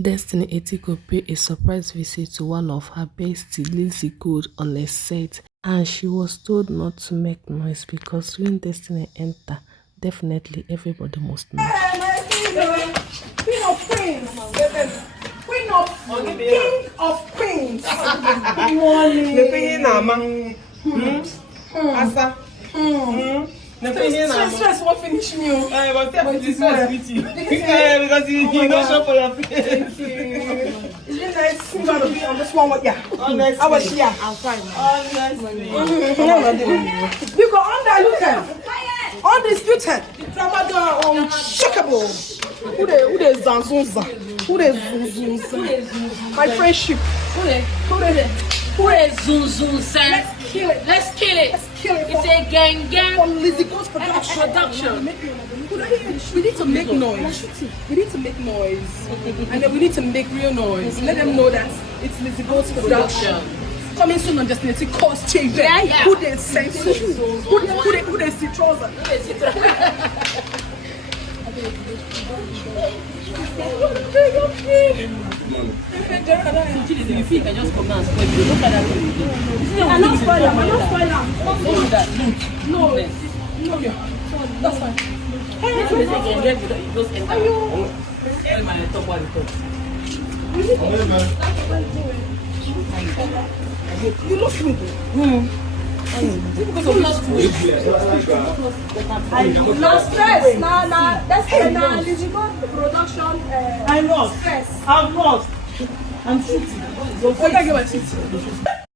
Destiny Etiko paid a surprise visit to one of her bestie, Lizzy Gold, on a set, and she was told not to make noise because when Destiny enter, definitely everybody must know. Queen of Queens. Queen of King of Queens. Good morning. Asa. Stress won't finish me. But it's stress with you. Because you don't show for your face. Thank you. It's really nice seeing you to be on this one. Yeah. Honestly. How was she? I'm fine. Honestly. We got undiluted, undisputed, unshakable. Who the zanzunza? Who the zunzunza? My friendship. Who the zunzunza? Let's kill it. Let's kill it. Let's kill it. It's a gang. From Lizzy Gold's production. We need to make noise. We need to make noise. And then we need to make real noise. Let them know that it's Lizzy Gold's production. Coming soon on Destiny Etiko's TV. Yeah. Who they censor? Who they see trouser? You think I just come down and spoil you? Look at that. I'm not spoiler. I'm not spoiler. Don't do that. No. That's fine. Are you? My top one. You look good. Because of lost weight. No stress. Nah. That's Lizzy Gold production. I'm lost. Stress. I'm lost. I'm shooting. What can I get my teeth?